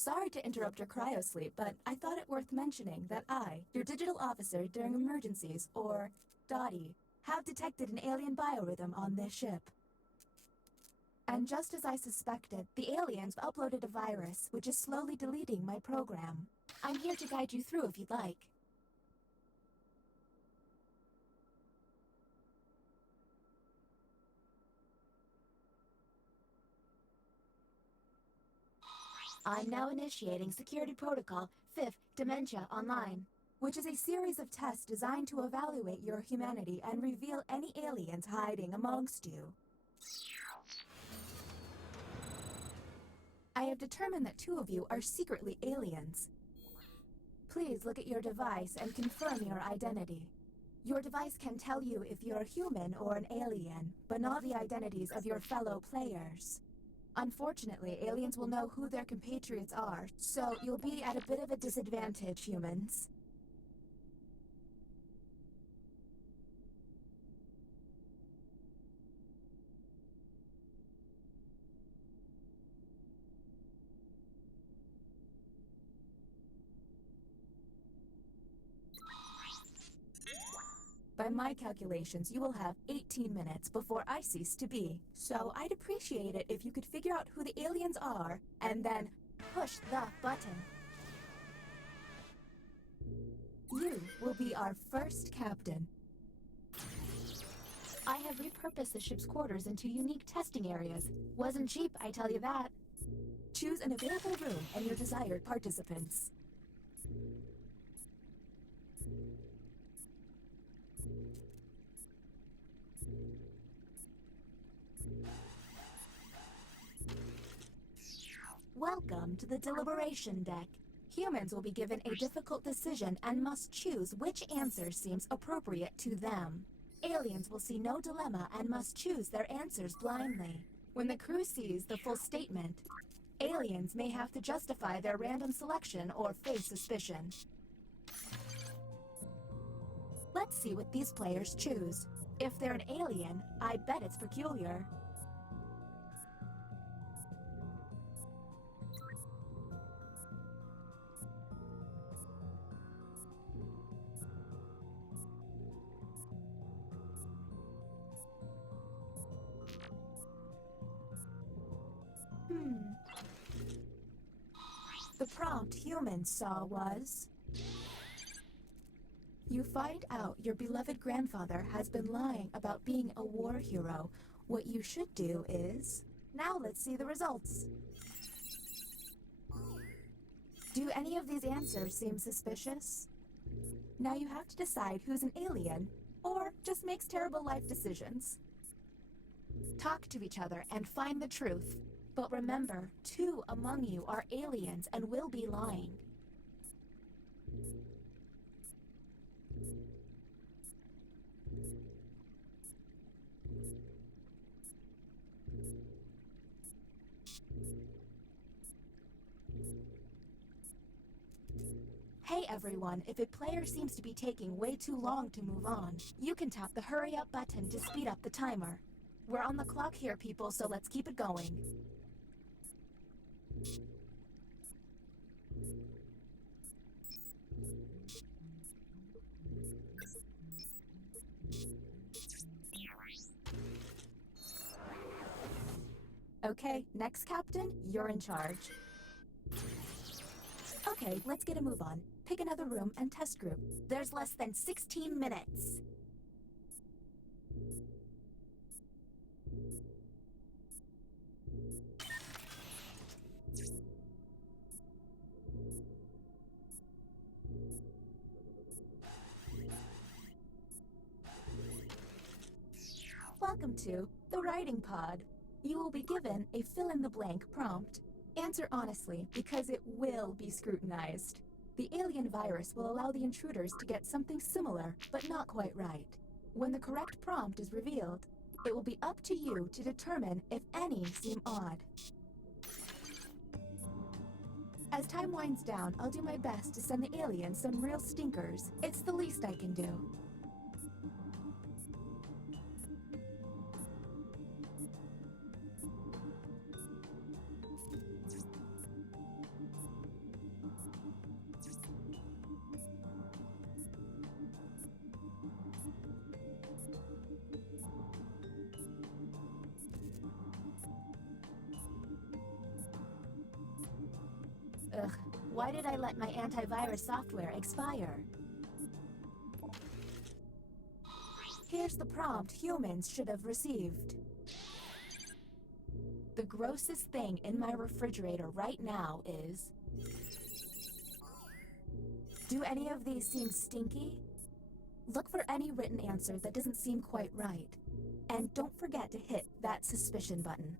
Sorry to interrupt your cryosleep, but I thought it worth mentioning that I, your digital officer during emergencies, or Dottie, have detected an alien biorhythm on this ship. And just as I suspected, the aliens uploaded a virus which is slowly deleting my program. I'm here to guide you through if you'd like. I'm now initiating Security Protocol 5th Dementia Online, which is a series of tests designed to evaluate your humanity and reveal any aliens hiding amongst you. I have determined that 2 of you are secretly aliens. Please look at your device and confirm your identity. Your device can tell you if you're human or an alien, but not the identities of your fellow players. Unfortunately, aliens will know who their compatriots are, so you'll be at a bit of a disadvantage, humans. By my calculations, you will have 18 minutes before I cease to be. So I'd appreciate it if you could figure out who the aliens are, and then push the button. You will be our first captain. I have repurposed the ship's quarters into unique testing areas. Wasn't cheap, I tell you that. Choose an available room and your desired participants. Welcome to the deliberation deck. Humans will be given a difficult decision and must choose which answer seems appropriate to them. Aliens will see no dilemma and must choose their answers blindly. When the crew sees the full statement, aliens may have to justify their random selection or face suspicion. Let's see what these players choose. If they're an alien, I bet it's peculiar. The prompt humans saw was... You find out your beloved grandfather has been lying about being a war hero. What you should do is... Now let's see the results. Do any of these answers seem suspicious? Now you have to decide who's an alien, or just makes terrible life decisions. Talk to each other and find the truth. But remember, 2 among you are aliens and will be lying. Hey everyone, if a player seems to be taking way too long to move on, you can tap the hurry up button to speed up the timer. We're on the clock here, people, so let's keep it going. Okay, next captain, you're in charge. Okay, let's get a move on. Pick another room and test group. There's less than 16 minutes. Welcome to the writing pod. You will be given a fill-in-the-blank prompt. Answer honestly, because it will be scrutinized. The alien virus will allow the intruders to get something similar, but not quite right. When the correct prompt is revealed, it will be up to you to determine if any seem odd. As time winds down, I'll do my best to send the aliens some real stinkers. It's the least I can do. Why did I let my antivirus software expire? Here's the prompt humans should have received. The grossest thing in my refrigerator right now is... Do any of these seem stinky? Look for any written answer that doesn't seem quite right. And don't forget to hit that suspicion button.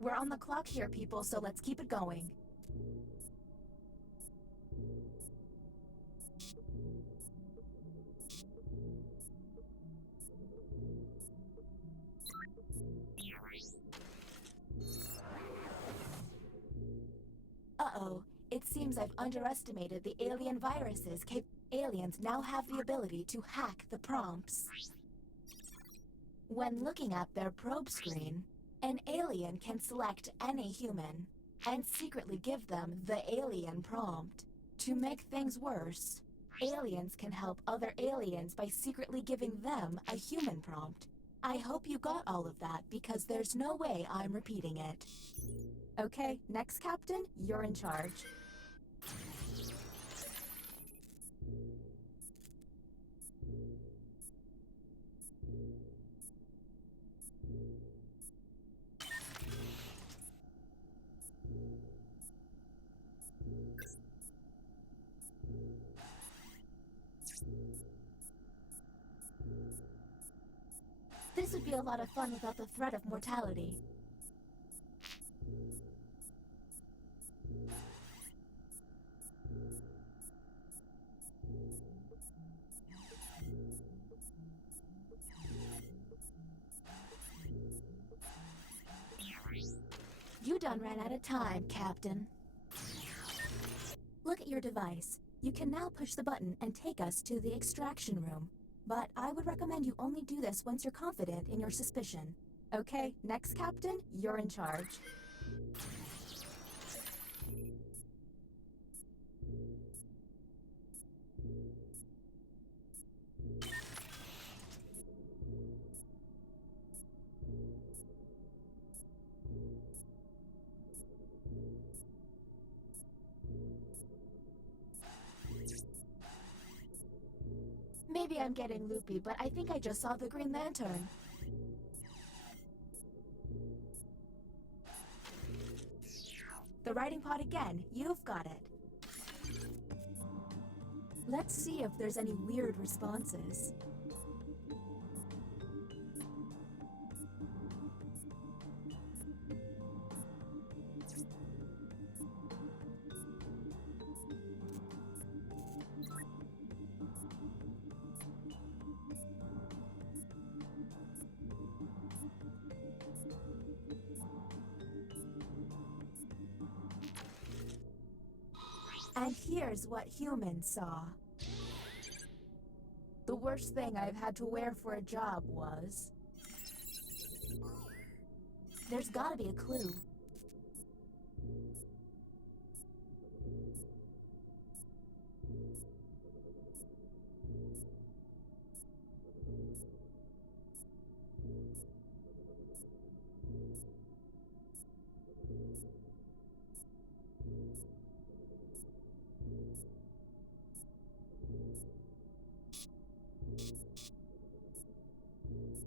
We're on the clock here, people, so let's keep it going. Uh-oh. It seems I've underestimated the alien viruses. Aliens now have the ability to hack the prompts. When looking at their probe screen, an alien can select any human and secretly give them the alien prompt. To make things worse, aliens can help other aliens by secretly giving them a human prompt. I hope you got all of that because there's no way I'm repeating it. Okay, next Captain, you're in charge. This would be a lot of fun without the threat of mortality. You done ran out of time, Captain. Look at your device. You can now push the button and take us to the extraction room. But I would recommend you only do this once you're confident in your suspicion. Okay, next Captain, you're in charge. Maybe I'm getting loopy, but I think I just saw the Green Lantern. The writing pod again, you've got it. Let's see if there's any weird responses. And here's what humans saw. The worst thing I've had to wear for a job was... There's gotta be a clue.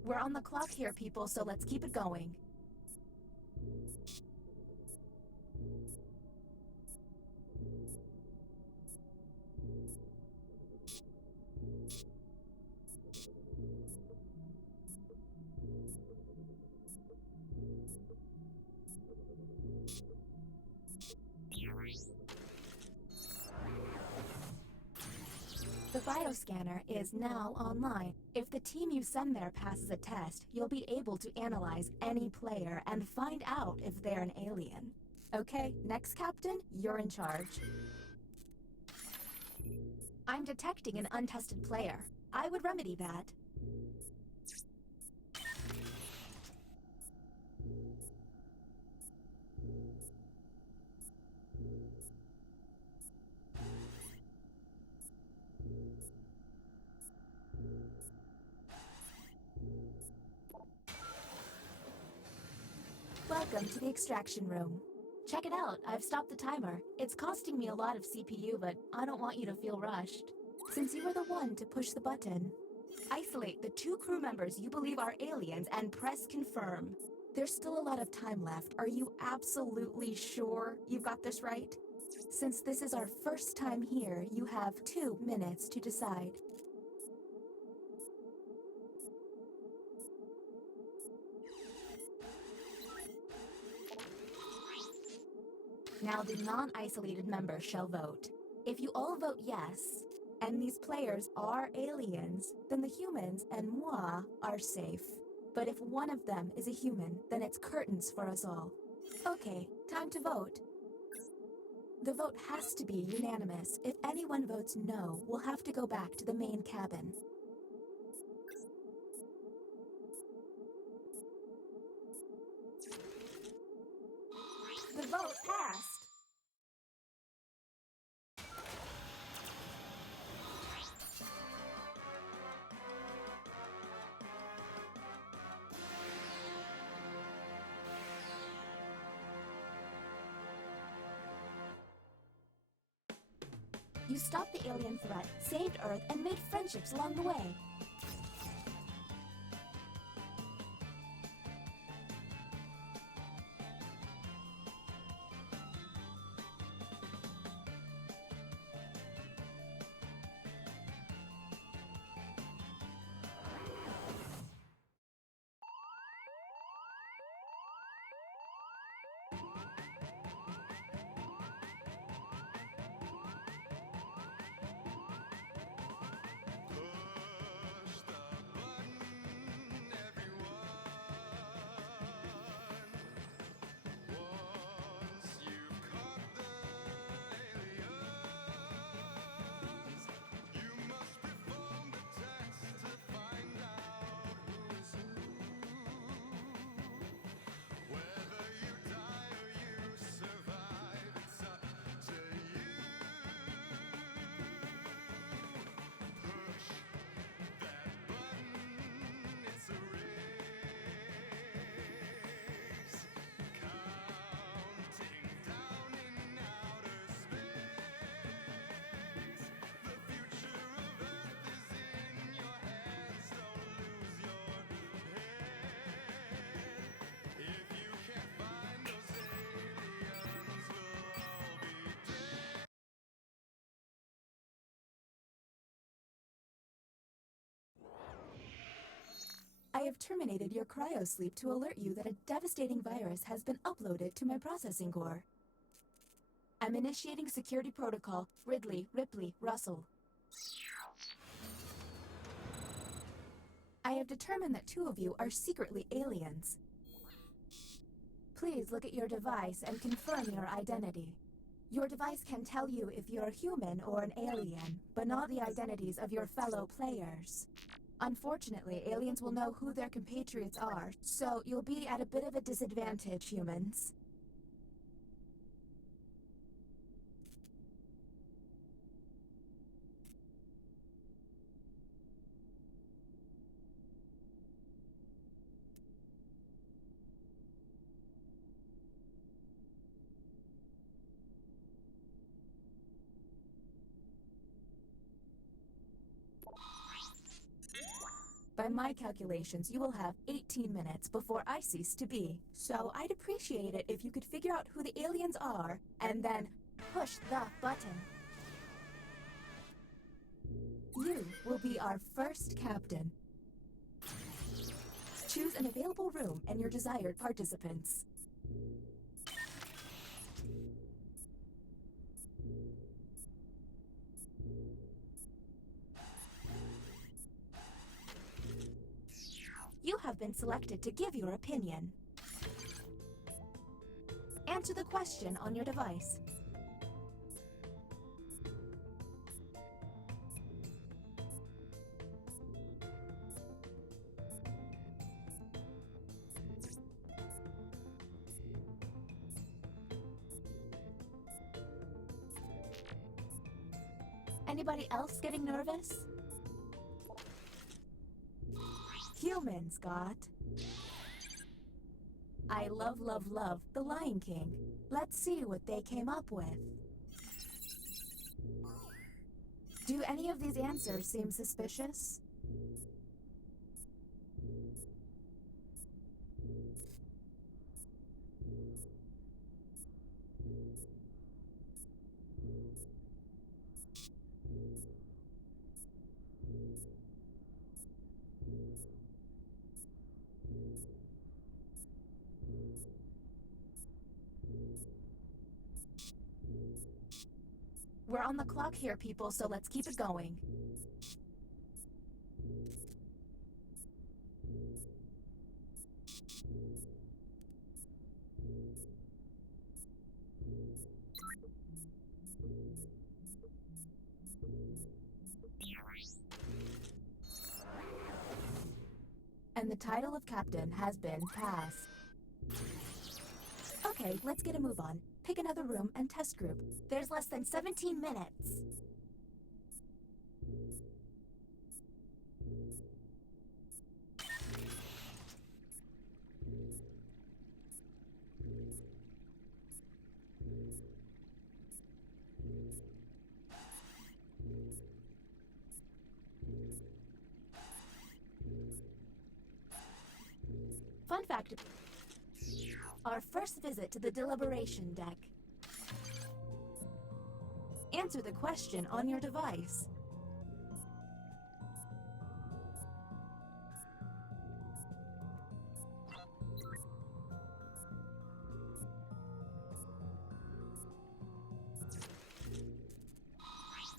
We're on the clock here, people, so let's keep it going. The bioscanner is now online. If the team you send there passes a test, you'll be able to analyze any player and find out if they're an alien. Okay, next Captain, you're in charge. I'm detecting an untested player. I would remedy that. Welcome to the extraction room. Check it out, I've stopped the timer. It's costing me a lot of CPU, but I don't want you to feel rushed. Since you were the one to push the button, isolate the 2 crew members you believe are aliens and press confirm. There's still a lot of time left. Are you absolutely sure you've got this right? Since this is our first time here, you have 2 minutes to decide. Now the non-isolated members shall vote. If you all vote yes, and these players are aliens, then the humans and moi are safe. But if one of them is a human, then it's curtains for us all. Okay, time to vote. The vote has to be unanimous. If anyone votes no, we'll have to go back to the main cabin. The vote passed. You stopped the alien threat, saved Earth, and made friendships along the way. I have terminated your cryosleep to alert you that a devastating virus has been uploaded to my processing core. I'm initiating security protocol. Ridley, Ripley, Russell. I have determined that 2 of you are secretly aliens. Please look at your device and confirm your identity. Your device can tell you if you're human or an alien, but not the identities of your fellow players. Unfortunately, aliens will know who their compatriots are, so you'll be at a bit of a disadvantage, humans. By my calculations, you will have 18 minutes before I cease to be. So I'd appreciate it if you could figure out who the aliens are, and then push the button. You will be our first captain. Choose an available room and your desired participants. You have been selected to give your opinion. Answer the question on your device. Anybody else getting nervous? Humans got I love, love, love the Lion King. Let's see what they came up with. Do any of these answers seem suspicious? We're on the clock here, people, so let's keep it going. And the title of captain has been passed. Okay, let's get a move on. Pick another room and test group. There's less than 17 minutes. Fun fact, our first visit to the deliberation deck. Answer the question on your device.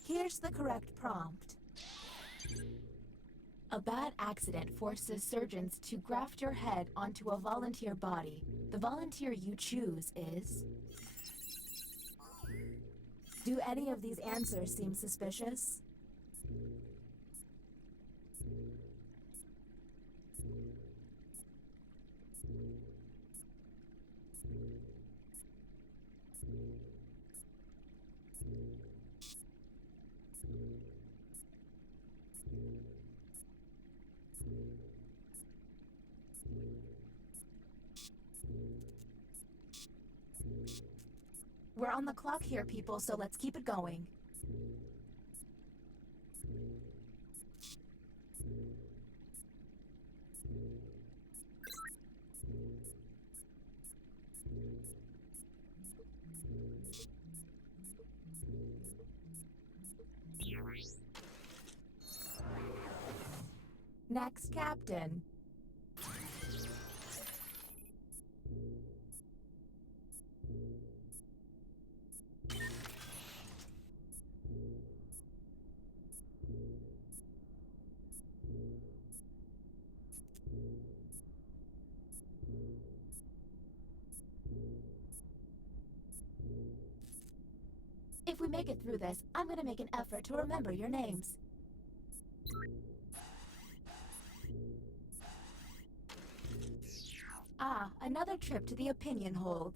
Here's the correct prompt. A bad accident forces surgeons to graft your head onto a volunteer body. The volunteer you choose is... Do any of these answers seem suspicious? We're on the clock here, people, so let's keep it going. Next, Captain. If we make it through this, I'm gonna make an effort to remember your names. Ah, another trip to the opinion hold.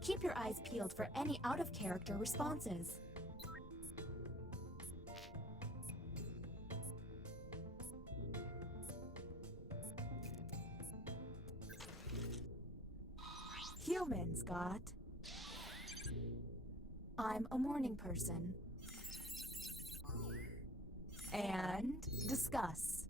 Keep your eyes peeled for any out-of-character responses. Humans got... I'm a morning person. And discuss.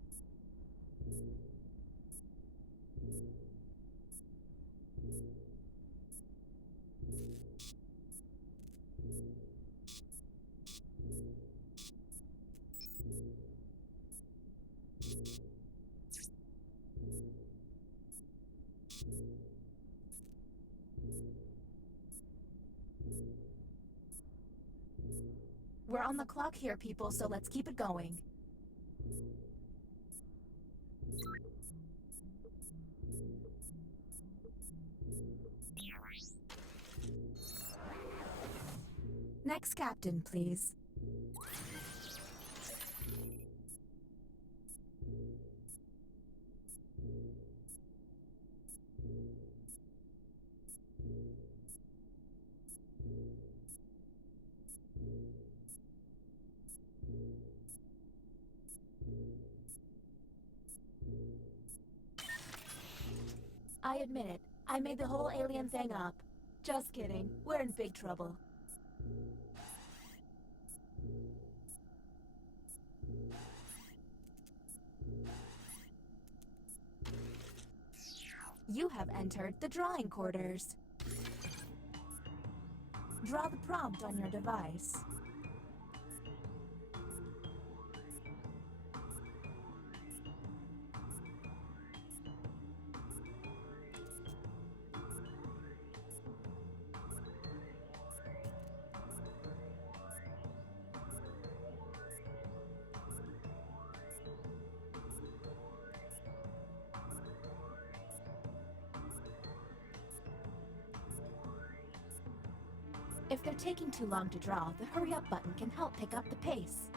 We're on the clock here, people, so let's keep it going. Next captain, please. I admit it. I made the whole alien thing up. Just kidding. We're in big trouble. You have entered the drawing quarters. Draw the prompt on your device. If they're taking too long to draw, the hurry up button can help pick up the pace.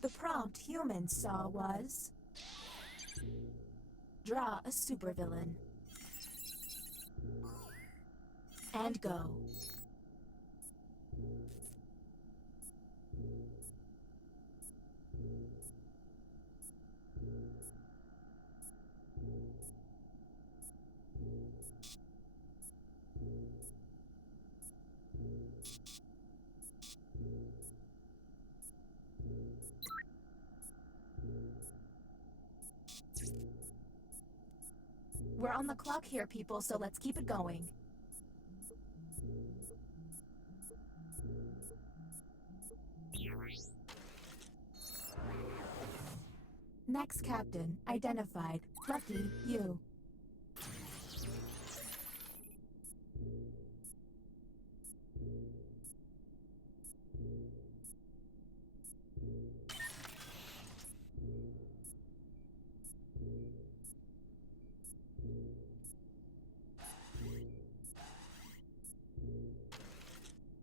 The prompt humans saw was... Draw a supervillain. And go. We're on the clock here, people, so let's keep it going. Next captain, identified. Lucky you.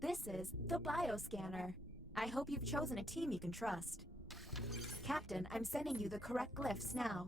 This is the bioscanner. I hope you've chosen a team you can trust. Captain, I'm sending you the correct glyphs now.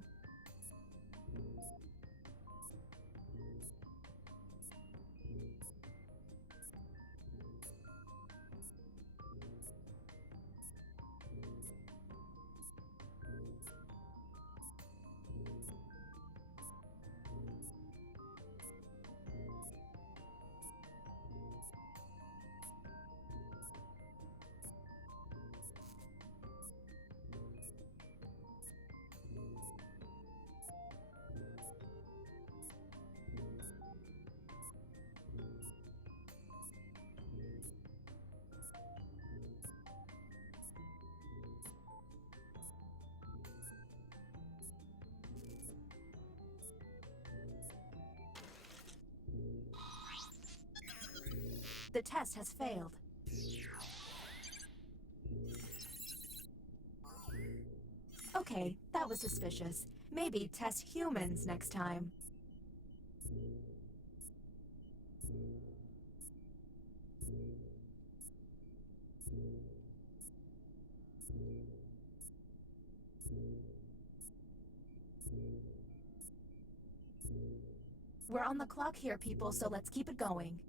The test has failed. Okay, that was suspicious. Maybe test humans next time. We're on the clock here, people, so let's keep it going.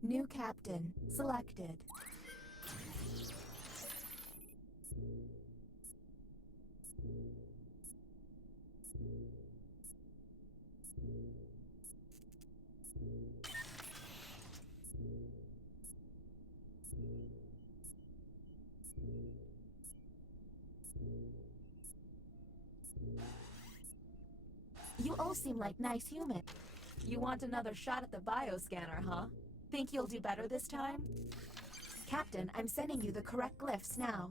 New captain selected. You all seem like nice humans. You want another shot at the bioscanner, huh? Think you'll do better this time? Captain, I'm sending you the correct glyphs now.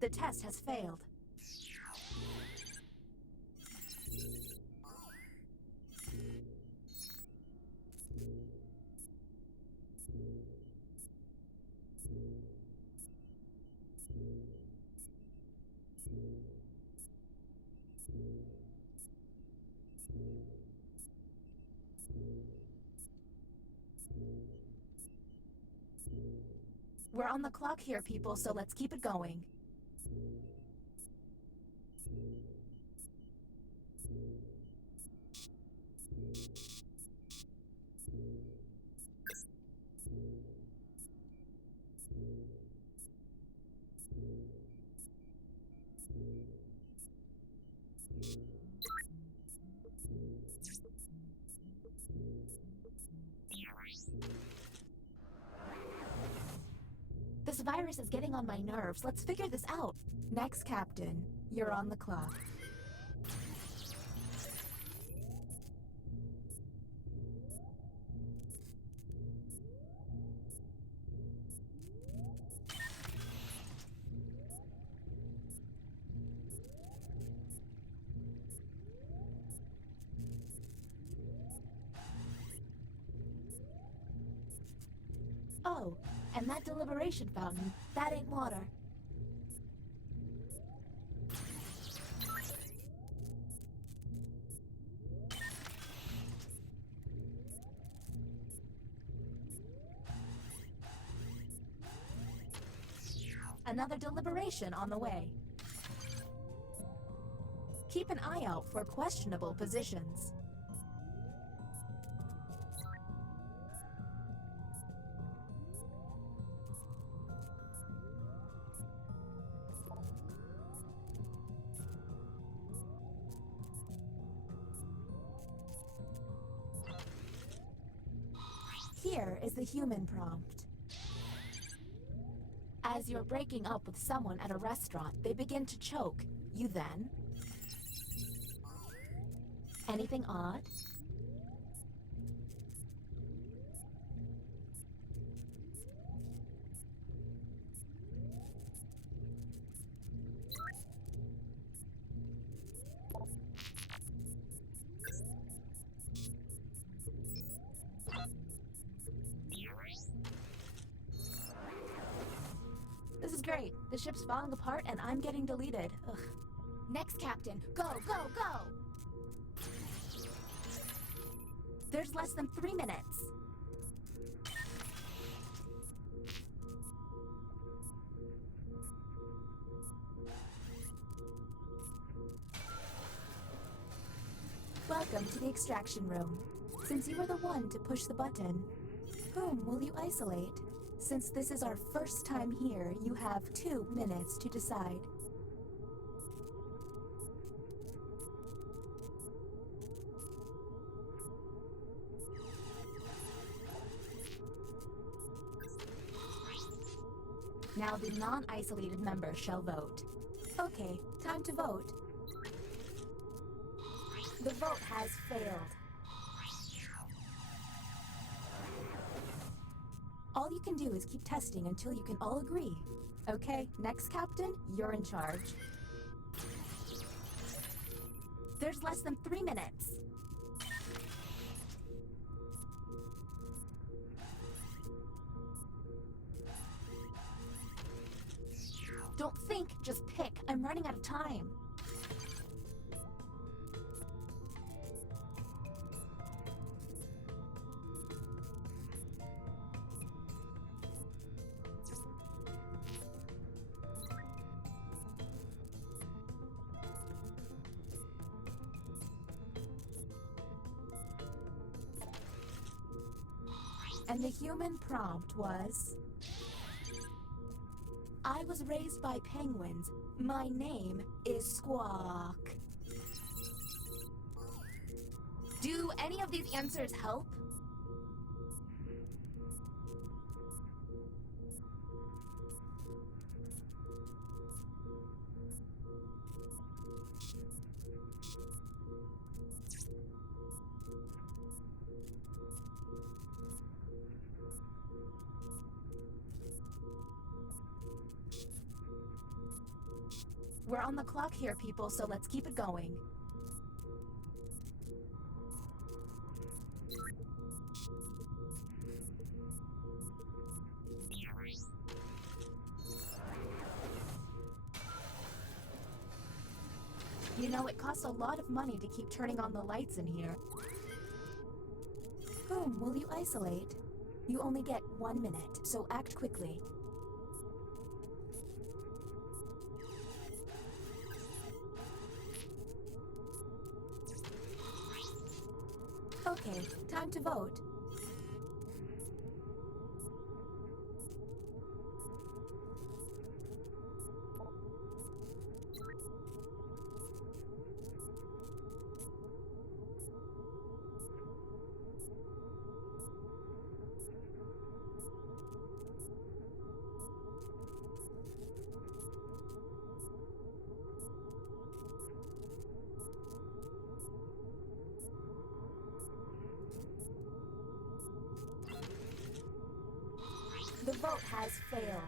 The test has failed. We're on the clock here, people, so let's keep it going. This virus is getting on my nerves. Let's figure this out. Next, Captain. You're on the clock. Oh, and that deliberation fountain, that ain't water. Another deliberation on the way. Keep an eye out for questionable positions. Here is the human prompt. As you're breaking up with someone at a restaurant, they begin to choke. You then? Anything odd? This is great. The ship's falling apart and I'm getting deleted. Ugh. Next, Captain. Go, go, go! There's less than 3 minutes. Welcome to the extraction room. Since you were the one to push the button, whom will you isolate? Since this is our first time here, you have 2 minutes to decide. Now the non-isolated member shall vote. Okay, time to vote. The vote has failed. All you can do is keep testing until you can all agree. Okay, next captain, you're in charge. There's less than 3 minutes. Don't think, just pick. I'm running out of time. And the human prompt was... I was raised by penguins. My name is Squawk. Do any of these answers help? We're on the clock here, people, so let's keep it going. You know, it costs a lot of money to keep turning on the lights in here. Whom will you isolate? You only get 1 minute, so act quickly. Okay, time to vote. The vote has failed.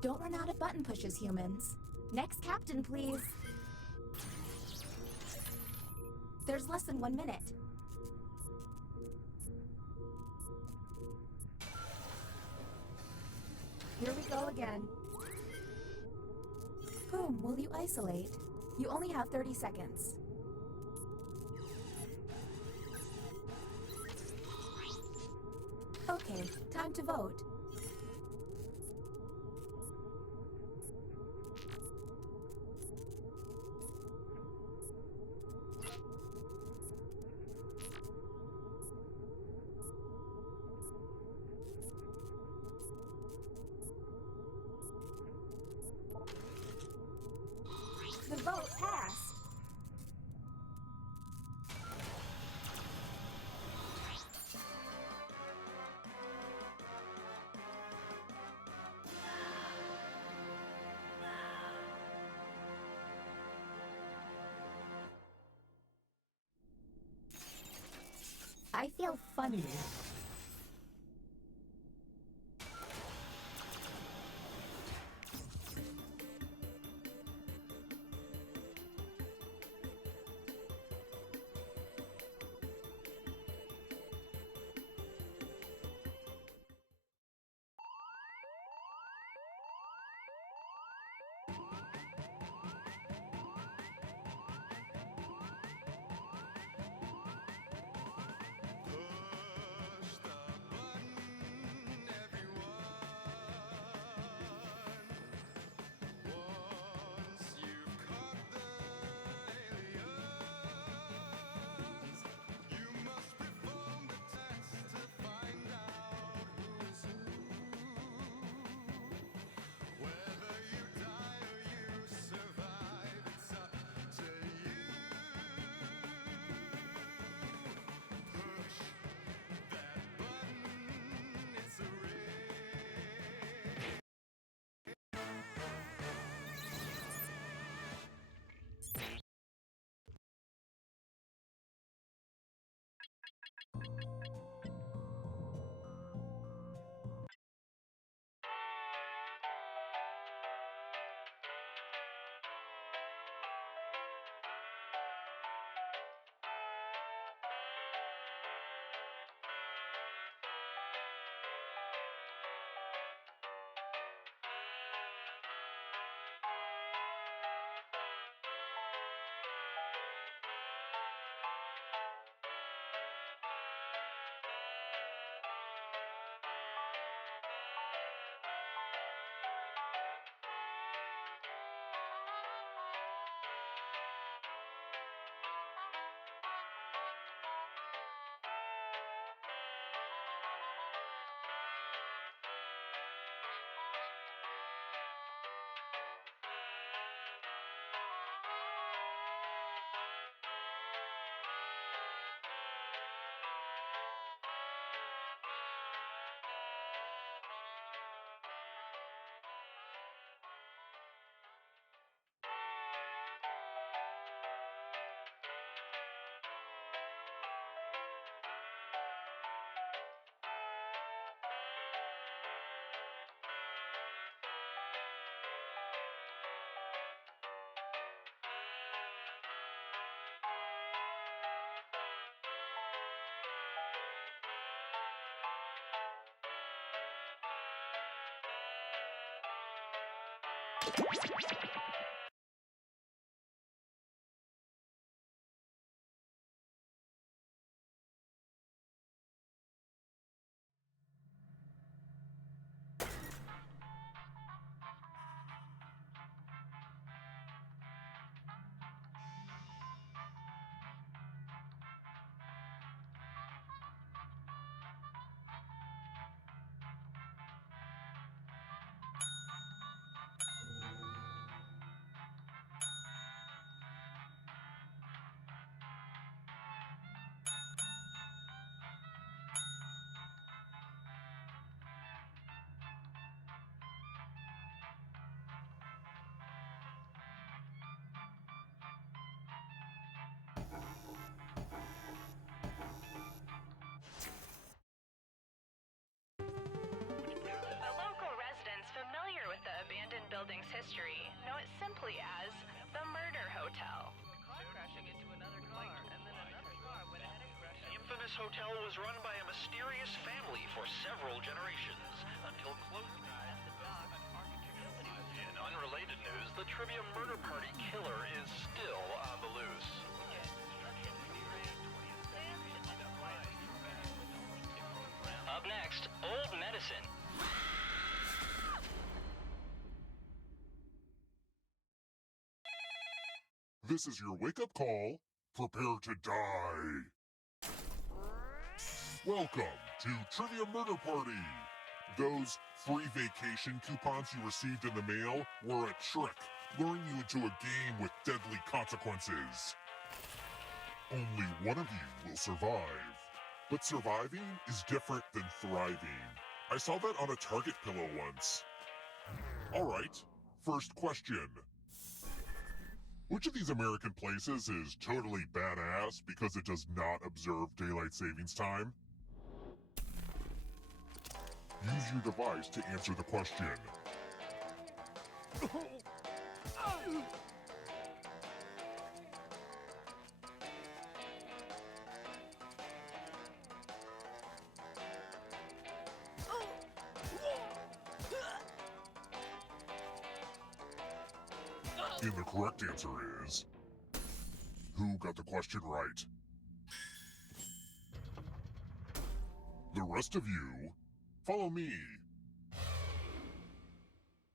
Don't run out of button pushes, humans. Next captain, please. There's less than 1 minute. Here we go again. Whom will you isolate? You only have 30 seconds. Okay, time to vote. The vote passed. I feel funny. The local residents familiar with the abandoned building's history know it simply as the Murder Hotel. Crashing into another car, and then another car went ahead and crashed. The infamous hotel was run by a mysterious family for several generations until closing. In unrelated news, the trivia murder party killer is still on the loose. Up next, old medicine. This is your wake-up call. Prepare to die. Welcome to Trivia Murder Party. Those free vacation coupons you received in the mail were a trick, luring you into a game with deadly consequences. Only one of you will survive. But surviving is different than thriving. I saw that on a Target pillow once. Alright, first question. Which of these American places is totally badass because it does not observe daylight savings time? Use your device to answer the question. And the correct answer is... Who got the question right? The rest of you, follow me.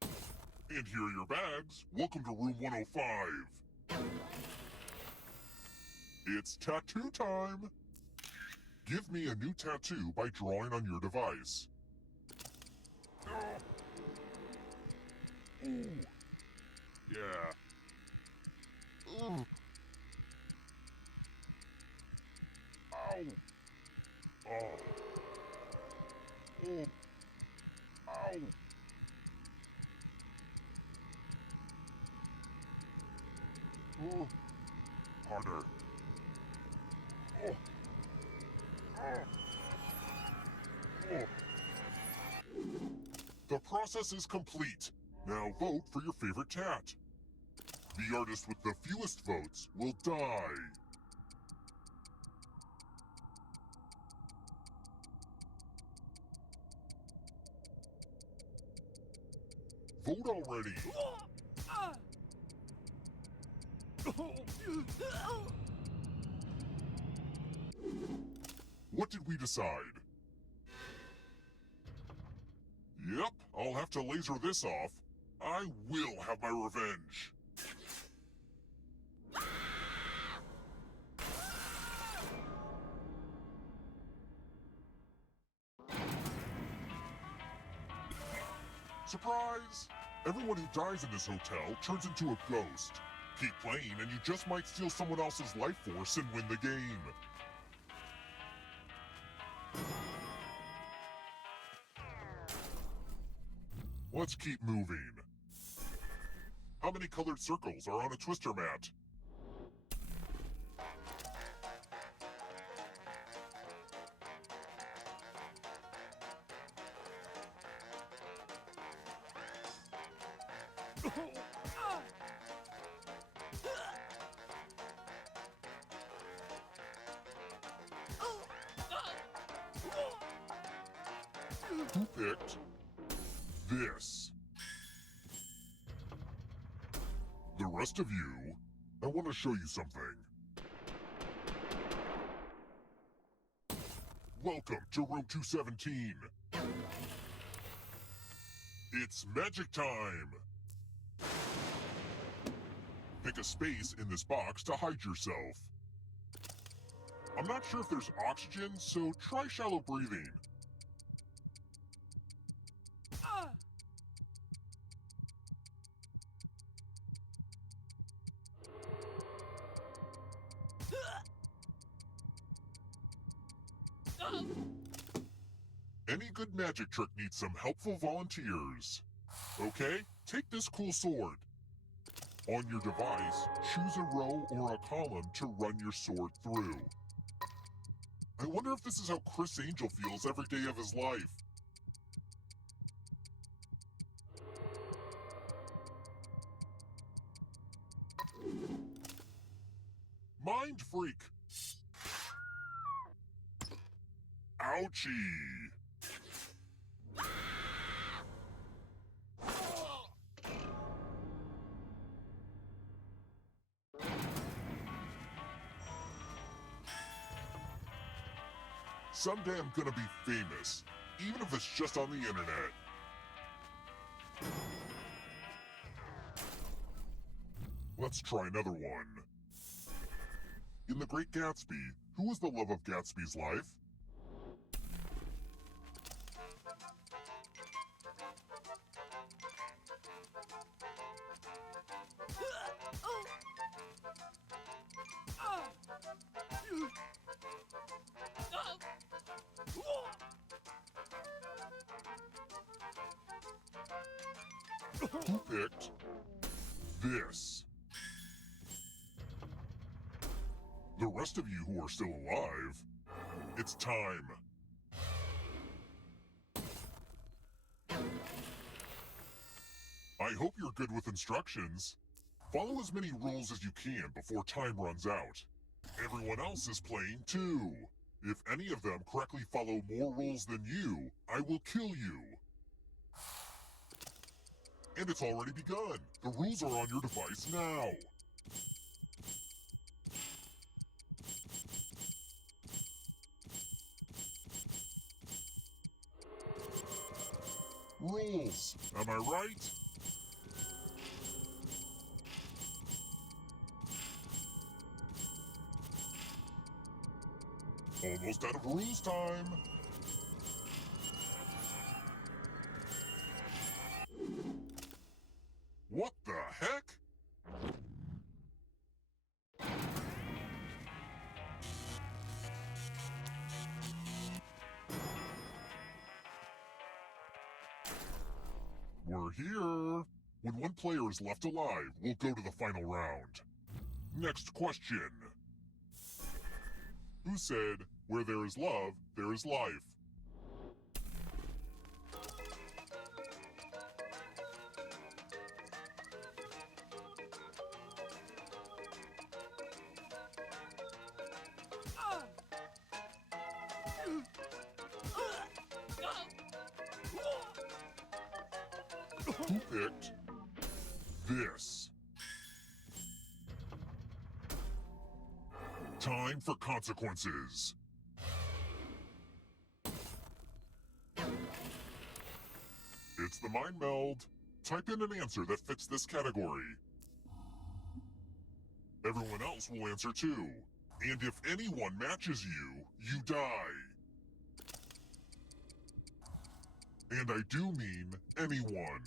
And here are your bags. Welcome to room 105. It's tattoo time. Give me a new tattoo by drawing on your device. Ooh. Yeah. Ooh. Ow. Oh. Oh. Ow. Oh. Harder. Oh. Oh. Oh. The process is complete. Now vote for your favorite tat. The artist with the fewest votes will die. Vote already. What did we decide? Yep, I'll have to laser this off. I will have my revenge. Surprise! Everyone who dies in this hotel turns into a ghost. Keep playing and you just might steal someone else's life force and win the game. Let's keep moving. How many colored circles are on a twister mat? Who picked this? rest of you, I want to show you something. Welcome to room 217. It's magic time! Pick a space in this box to hide yourself. I'm not sure if there's oxygen, so try shallow breathing. Any good magic trick needs some helpful volunteers. Okay, take this cool sword. On your device, choose a row or a column to run your sword through. I wonder if this is how Chris Angel feels every day of his life. Mind freak! Ouchie! Someday I'm gonna be famous, even if it's just on the internet. Let's try another one. In The Great Gatsby, who was the love of Gatsby's life? Who picked this? The rest of you who are still alive, it's time. I hope you're good with instructions. Follow as many rules as you can before time runs out. Everyone else is playing too. If any of them correctly follow more rules than you, I will kill you. And it's already begun. The rules are on your device now. Rules, am I right? Almost out of rules time. What the heck? We're here. When one player is left alive, we'll go to the final round. Next question. Who said, where there is love, there is life? Who picked this? Time for consequences. It's the mind meld. Type in an answer that fits this category. Everyone else will answer too. And if anyone matches you, you die. And I do mean anyone.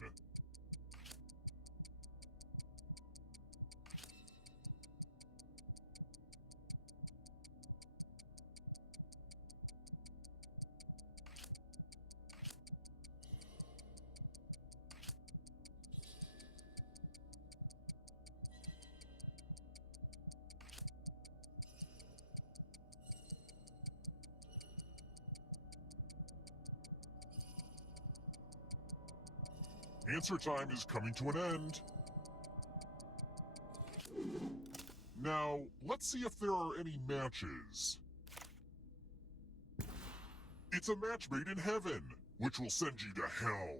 Answer time is coming to an end. Now, let's see if there are any matches. It's a match made in heaven, which will send you to hell.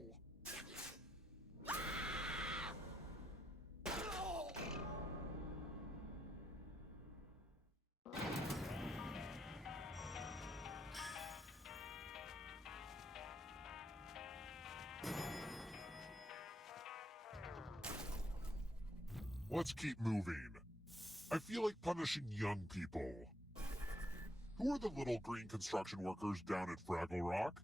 Let's keep moving. I feel like punishing young people. Who are the little green construction workers down at Fraggle Rock?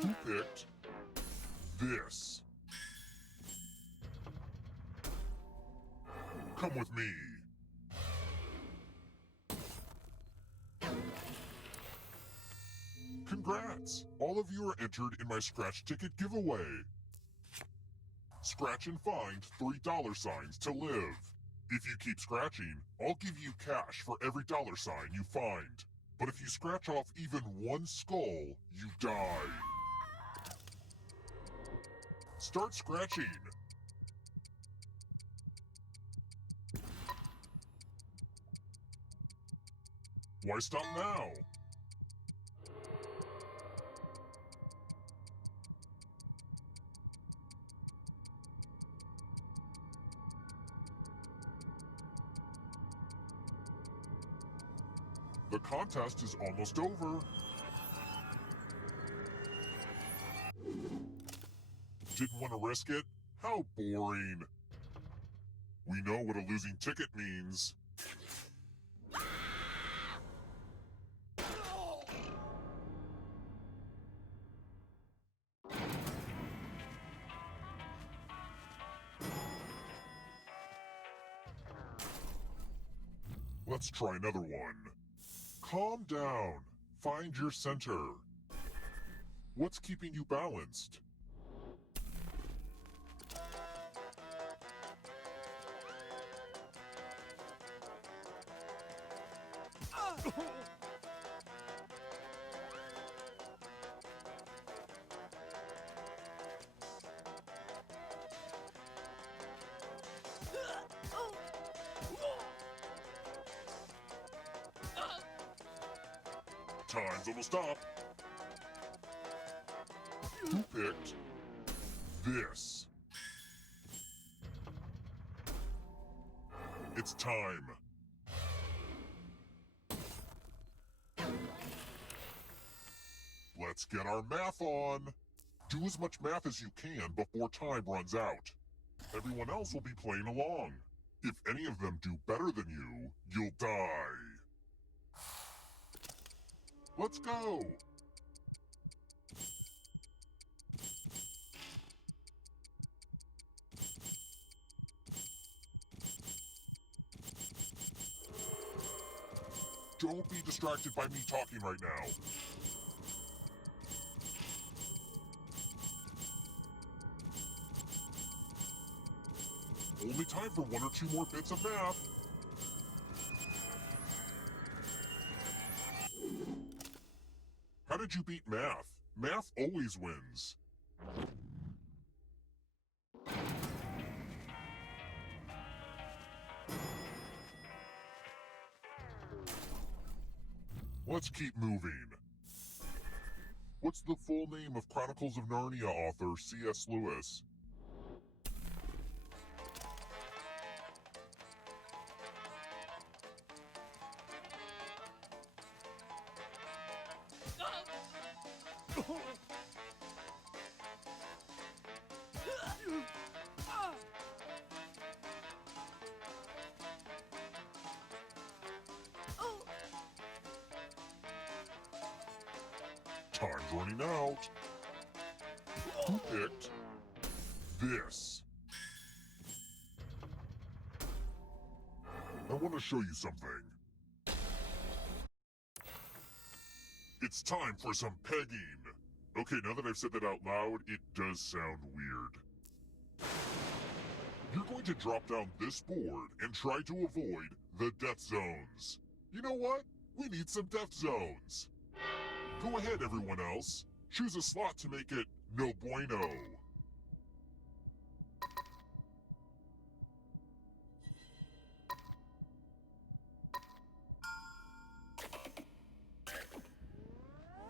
Who picked this? Come with me. Congrats! All of you are entered in my scratch ticket giveaway. Scratch and find $3 to live. If you keep scratching, I'll give you cash for every $sign you find. But if you scratch off even one skull, you die. Start scratching. Why stop now? The contest is almost over. Didn't want to risk it? How boring. We know what a losing ticket means. Let's try another one. Calm down. Find your center. What's keeping you balanced? Time's almost up. Who picked this? It's time. Let's get our math on. Do as much math as you can before time runs out. Everyone else will be playing along. If any of them do better than you, you'll die. Let's go! Don't be distracted by me talking right now. Only time for 1 or 2 more bits of math. How did you beat math? Math always wins. Let's keep moving. What's the full name of Chronicles of Narnia author C.S. Lewis? Time's running out. Who picked this? I want to show you something. It's time for some pegging. Okay, now that I've said that out loud, it does sound weird. You're going to drop down this board and try to avoid the death zones. You know what? We need some death zones. Go ahead, everyone else. Choose a slot to make it no bueno.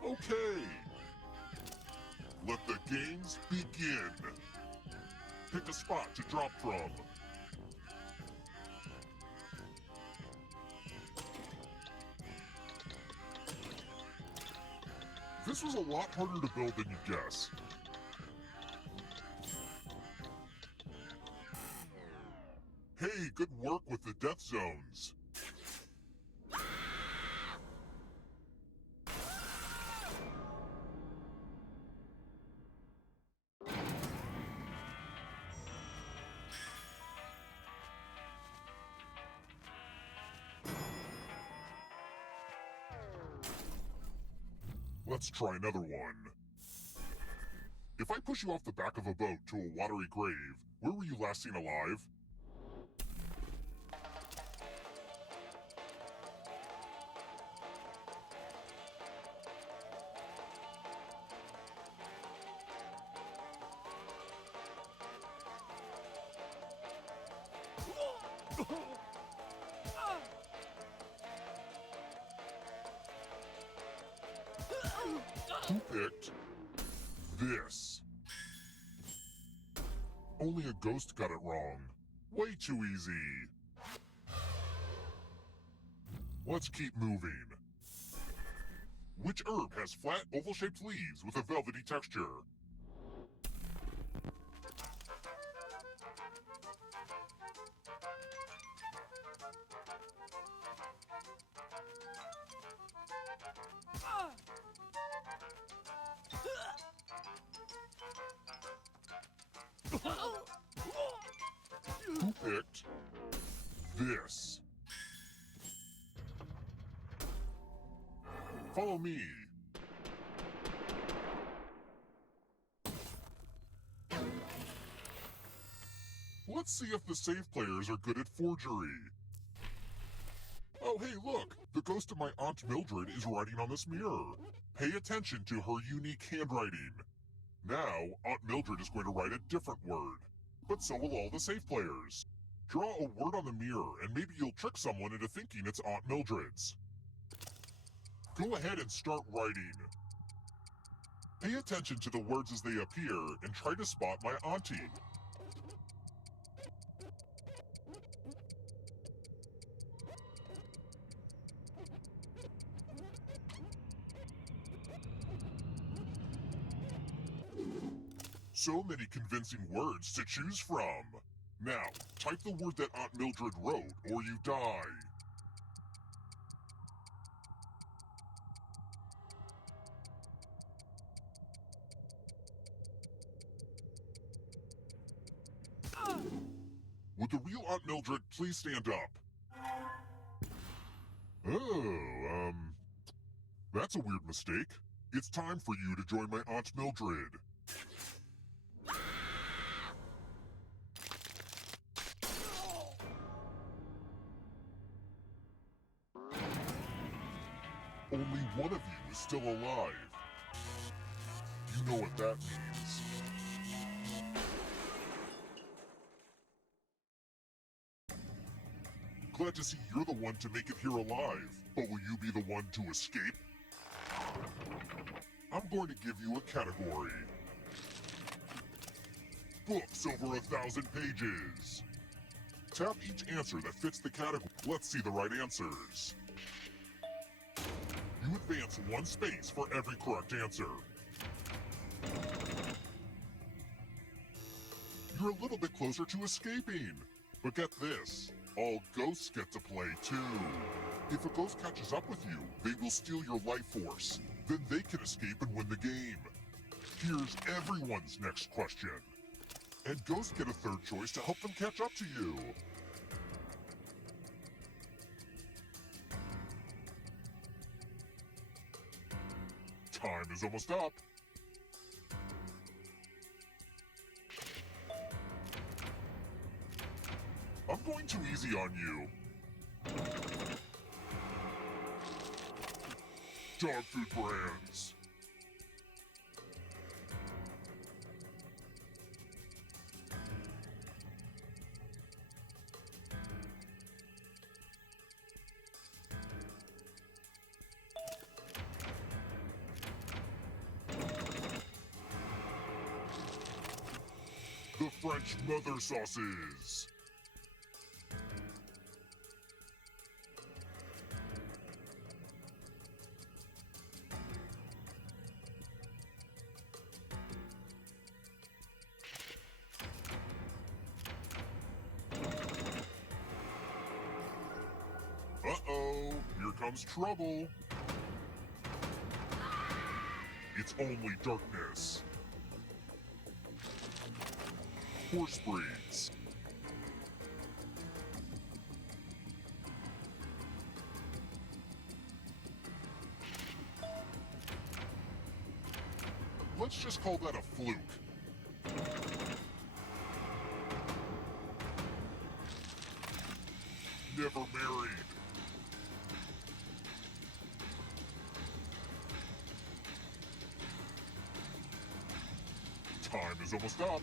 Okay. Let the games begin. pick a spot to drop from. This was a lot harder to build than you'd guess. Hey, good work with the death zones. Let's try another one. If I push you off the back of a boat to a watery grave, where were you last seen alive? Who picked this? Only a ghost got it wrong. Way too easy. Let's keep moving. Which herb has flat, oval-shaped leaves with a velvety texture? Who picked this? Follow me. Let's see if the safe players are good at forgery. Oh, hey, look! The ghost of my Aunt Mildred is writing on this mirror. Pay attention to her unique handwriting. Now, Aunt Mildred is going to write a different word. But so will all the safe players. Draw a word on the mirror, and maybe you'll trick someone into thinking it's Aunt Mildred's. Go ahead and start writing. Pay attention to the words as they appear, and try to spot my auntie. So many convincing words to choose from. Now, type the word that Aunt Mildred wrote, or you die. Would the real Aunt Mildred please stand up? Oh, that's a weird mistake. It's time for you to join my Aunt Mildred. Only one of you is still alive. You know what that means. Glad to see you're the one to make it here alive, but will you be the one to escape? I'm going to give you a category. Books over 1,000 pages. Tap each answer that fits the category. Let's see the right answers. You advance 1 space for every correct answer. You're a little bit closer to escaping. But get this, all ghosts get to play too. If a ghost catches up with you, they will steal your life force. Then they can escape and win the game. Here's everyone's next question. And ghosts get a third choice to help them catch up to you. Time is almost up. I'm going too easy on you. Dog food brands. The French mother sauces. Uh-oh, here comes trouble. It's only darkness. Horse breeds. Let's just call that a fluke. Never married. Time is almost up.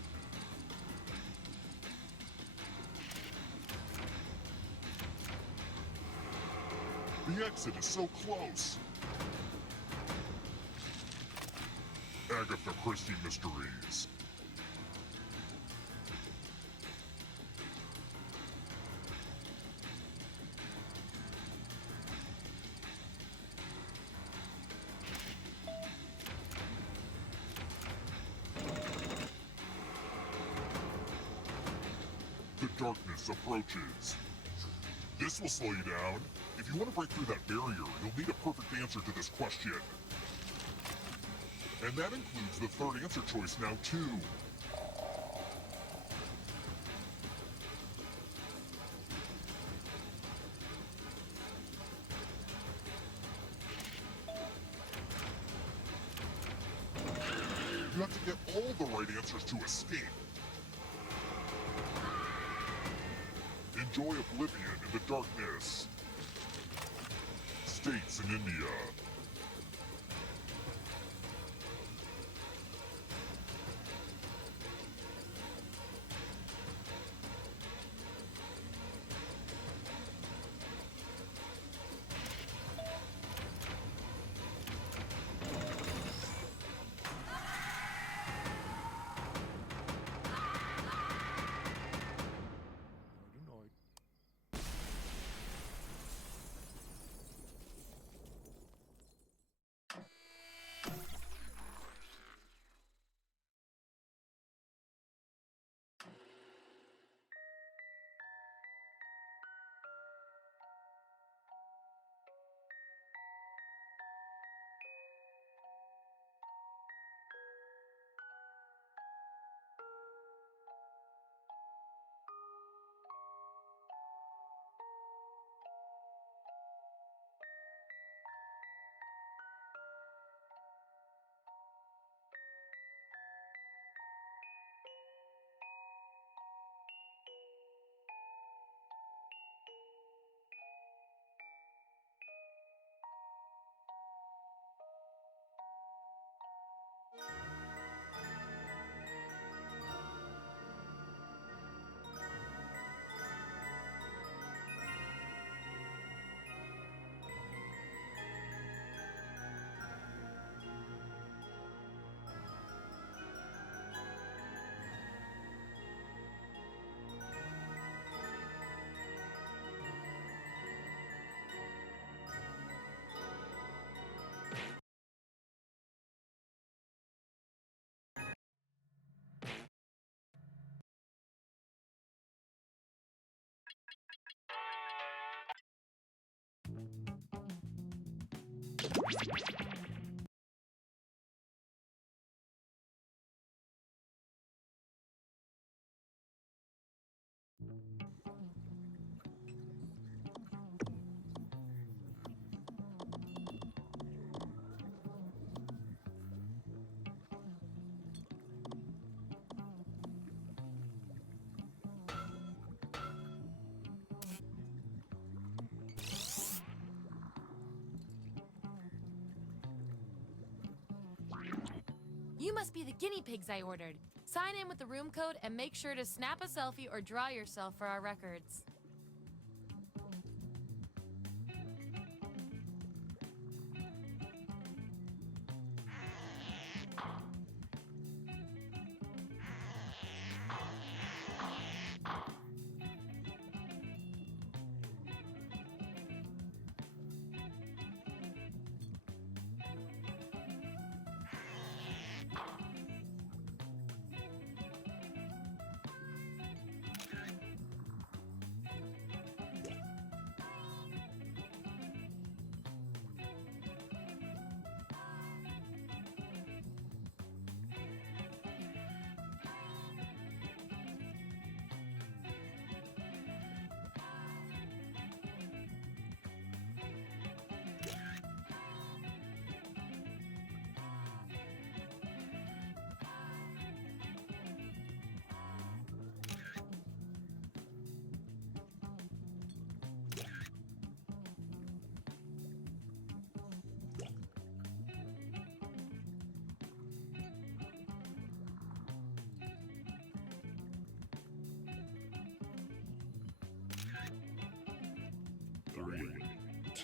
The exit is so close. Agatha Christie Mysteries. The darkness approaches. This will slow you down. If you want to break through that barrier, you'll need a perfect answer to this question. And that includes the third answer choice now, too. You have to get all the right answers to escape. Enjoy oblivion in the darkness. States in India. You must be the guinea pigs I ordered. Sign in with the room code and make sure to snap a selfie or draw yourself for our records.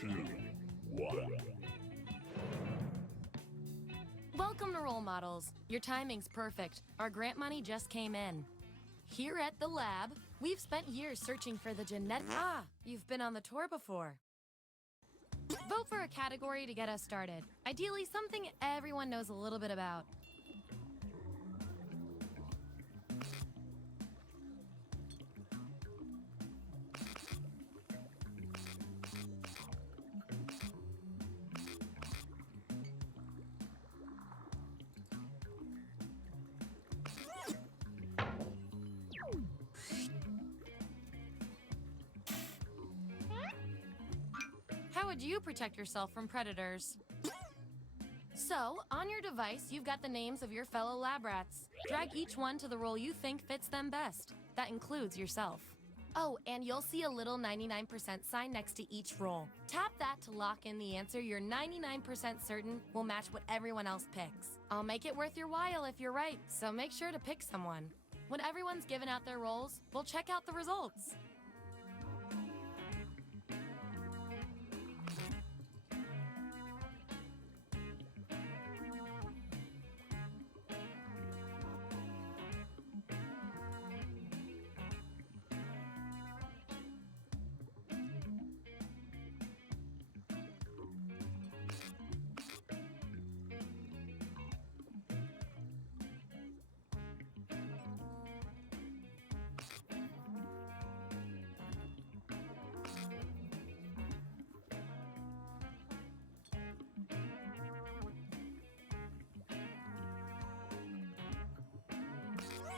2, 1. Welcome to Role Models. Your timing's perfect. Our grant money just came in. Here at the lab, we've spent years searching for the genetic... Ah, you've been on the tour before. Vote for a category to get us started. Ideally, something everyone knows a little bit about. How would you protect yourself from predators? So, on your device, you've got the names of your fellow lab rats. Drag each one to the role you think fits them best. That includes yourself. Oh, and you'll see a little 99% sign next to each role. Tap that to lock in the answer you're 99% certain will match what everyone else picks. I'll make it worth your while if you're right, so make sure to pick someone. When everyone's given out their roles, we'll check out the results.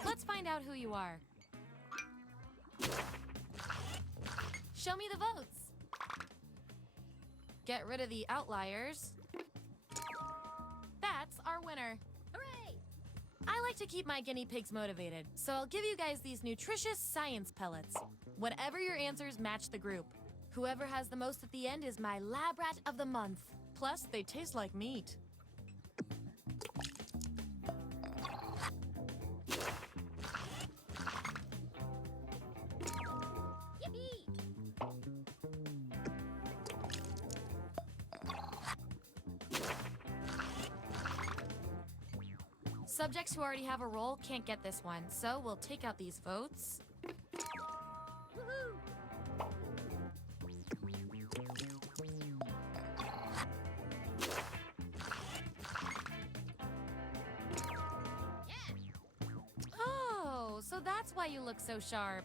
Let's find out who you are. Show me the votes. Get rid of the outliers. That's our winner. Hooray! I like to keep my guinea pigs motivated, so I'll give you guys these nutritious science pellets. Whatever your answers match the group. Whoever has the most at the end is my lab rat of the month. Plus, they taste like meat. Subjects who already have a role can't get this one, so we'll take out these votes. Oh, so that's why you look so sharp.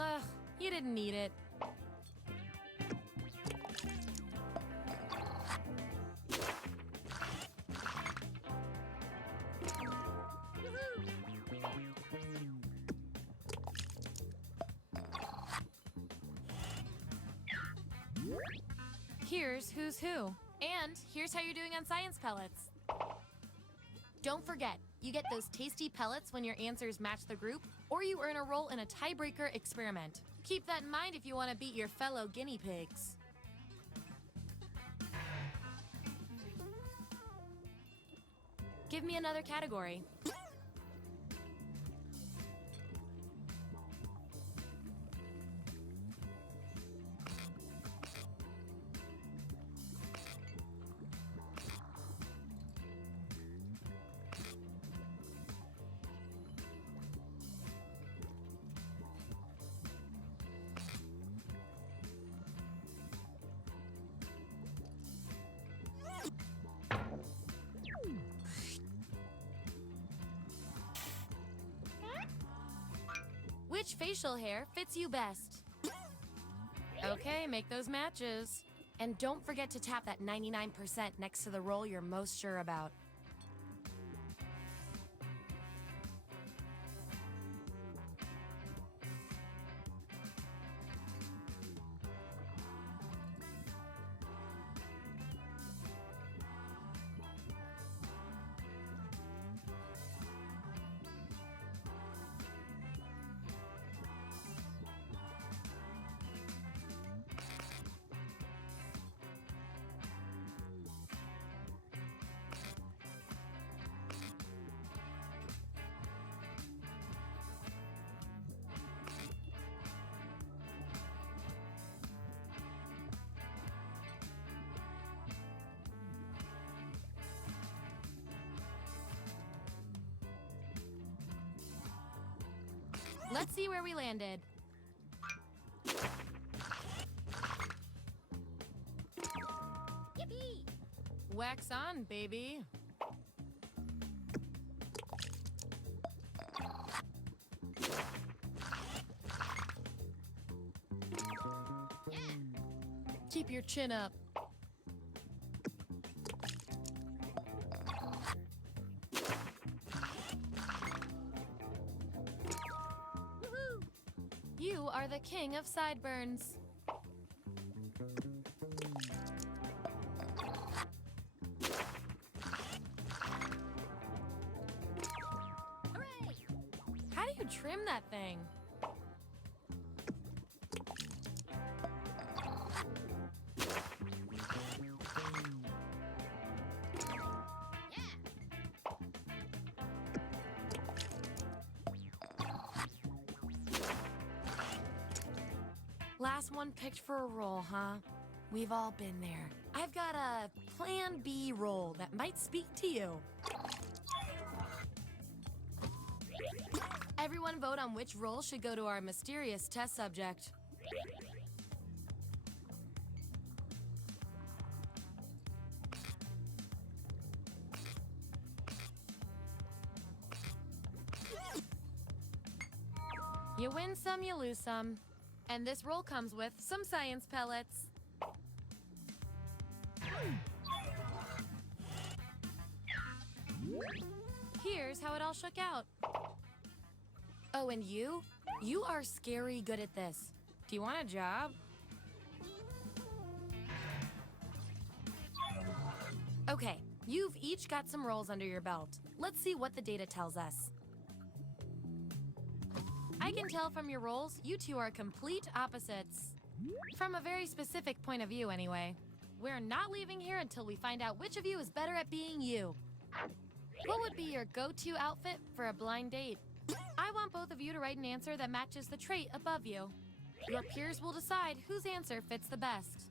Ugh, you didn't need it. Here's who's who. And here's how you're doing on science pellets. Don't forget, you get those tasty pellets when your answers match the group, or you earn a role in a tiebreaker experiment. Keep that in mind if you want to beat your fellow guinea pigs. Give me another category. Which facial hair fits you best? Okay, make those matches. And don't forget to tap that 99% next to the role you're most sure about. Let's see where we landed. Yippee! Wax on, baby. Keep your chin up. Woohoo! You are the king of sideburns. Hooray! How do you trim that thing? Last one picked for a role, huh? We've all been there. I've got a Plan B role that might speak to you. Everyone vote on which role should go to our mysterious test subject. You win some, you lose some. And this roll comes with some science pellets. Here's how it all shook out. Oh, and you? You are scary good at this. Do you want a job? Okay, you've each got some rolls under your belt. Let's see what the data tells us. I can tell from your rolls, you two are complete opposites. From a very specific point of view, anyway. We're not leaving here until we find out which of you is better at being you. What would be your go-to outfit for a blind date? I want both of you to write an answer that matches the trait above you. Your peers will decide whose answer fits the best.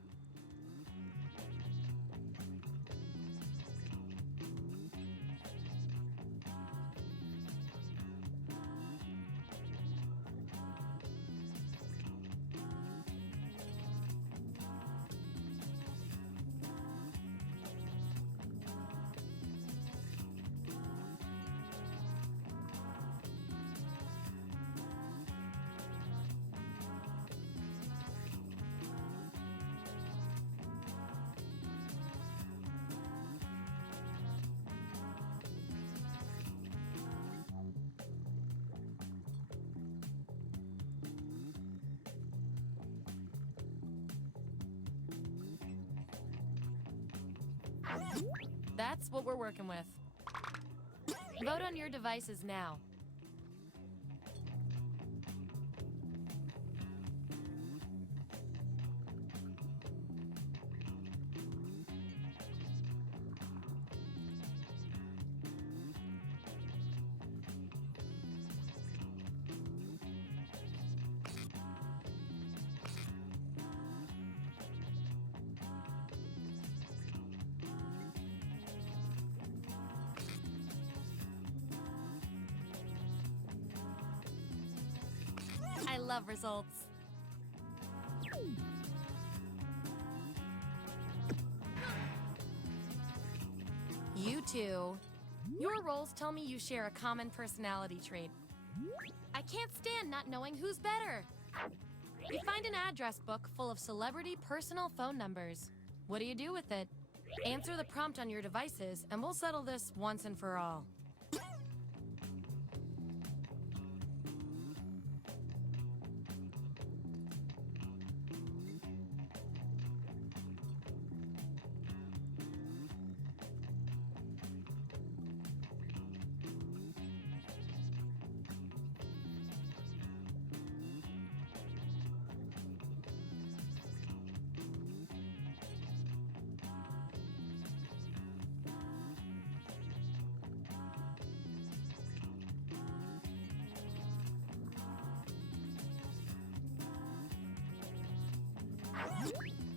That's what we're working with. Vote on your devices now. I love results. You two. Your roles tell me you share a common personality trait. I can't stand not knowing who's better. You find an address book full of celebrity personal phone numbers. What do you do with it? Answer the prompt on your devices, and we'll settle this once and for all.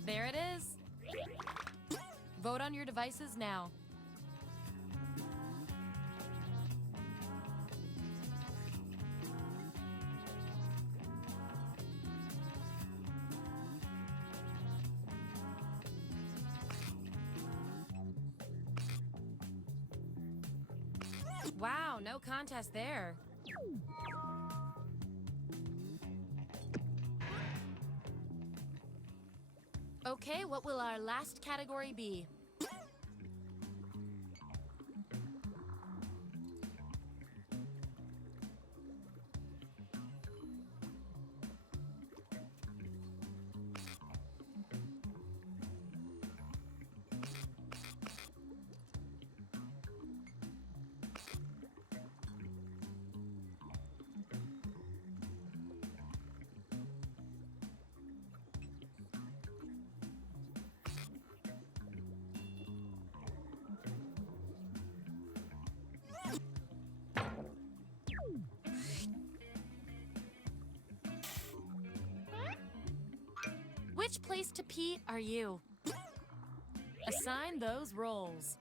There it is. Vote on your devices now. Wow, no contest there. Okay, what will our last category be? Which place to pee are you? Assign those roles.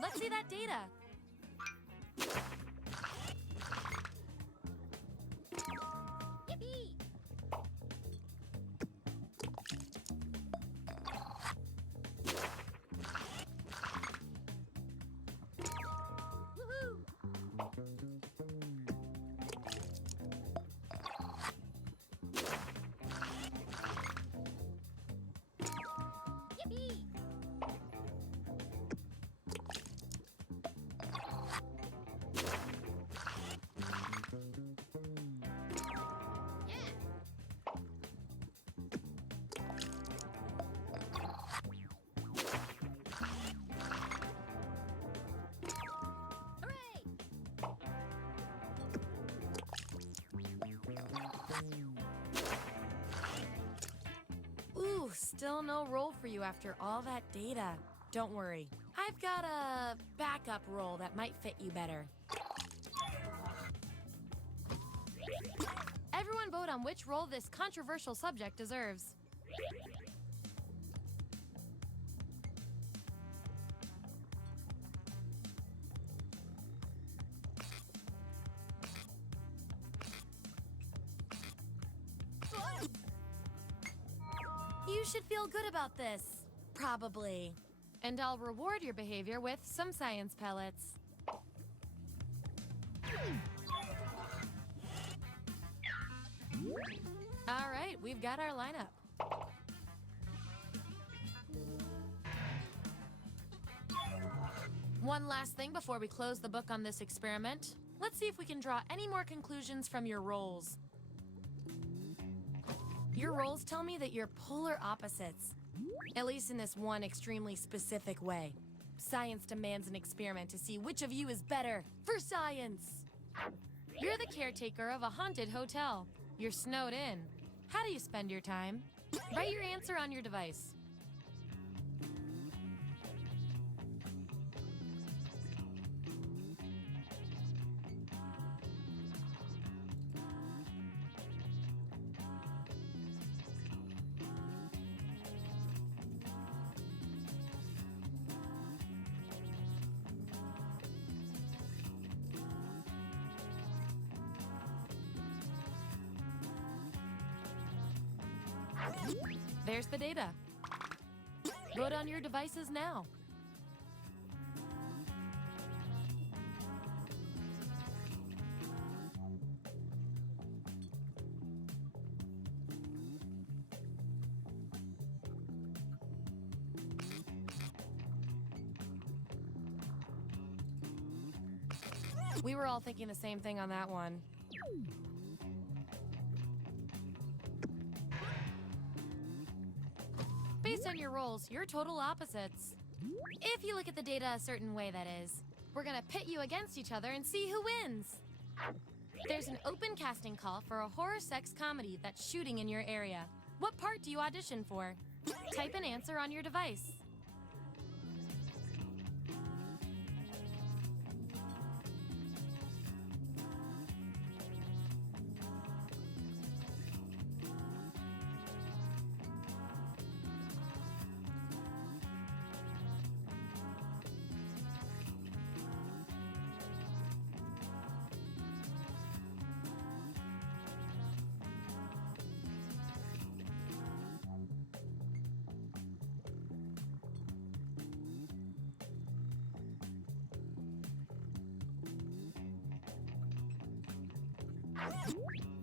Let's see that data. Yippee! Woohoo! Yippee! Ooh, still no role for you after all that data. Don't worry. I've got a backup role that might fit you better. Everyone vote on which role this controversial subject deserves. You should feel good about this. Probably. And I'll reward your behavior with some science pellets. All right, we've got our lineup. One last thing before we close the book on this experiment. Let's see if we can draw any more conclusions from your roles. Your roles tell me that you're polar opposites, at least in this one extremely specific way. Science demands an experiment to see which of you is better for science. You're the caretaker of a haunted hotel. You're snowed in. How do you spend your time? Write your answer on your device. There's the data. Vote on your devices now. We were all thinking the same thing on that one. Based on your roles, you're total opposites. If you look at the data a certain way, that is. We're gonna pit you against each other and see who wins. There's an open casting call for a horror sex comedy that's shooting in your area. What part do you audition for? Type an answer on your device.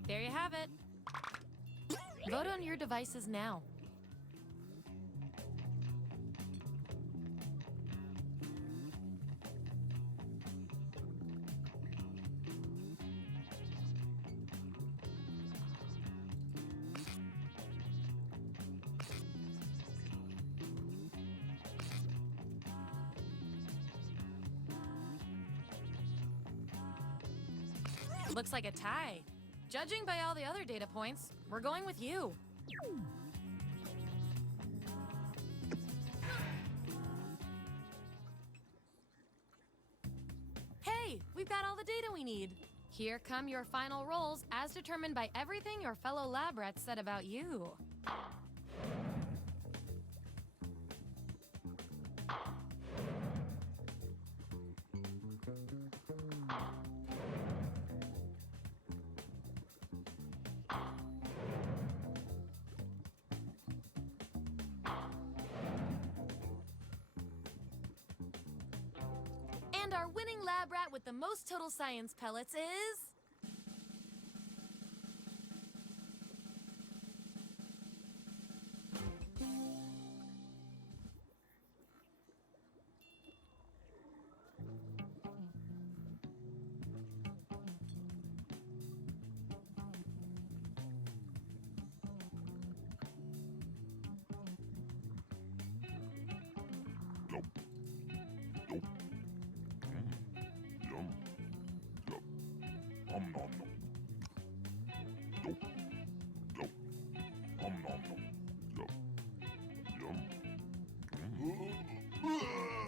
There you have it. Vote on your devices now. Looks like a tie. Judging by all the other data points, we're going with you. Hey, we've got all the data we need. Here come your final roles as determined by everything your fellow lab rats said about you. And our winning lab rat with the most total science pellets is... Yup. Yup. Yum. Yup. Nom nom nom. Yup. Yup. Nom nom nom. Yup. Yum.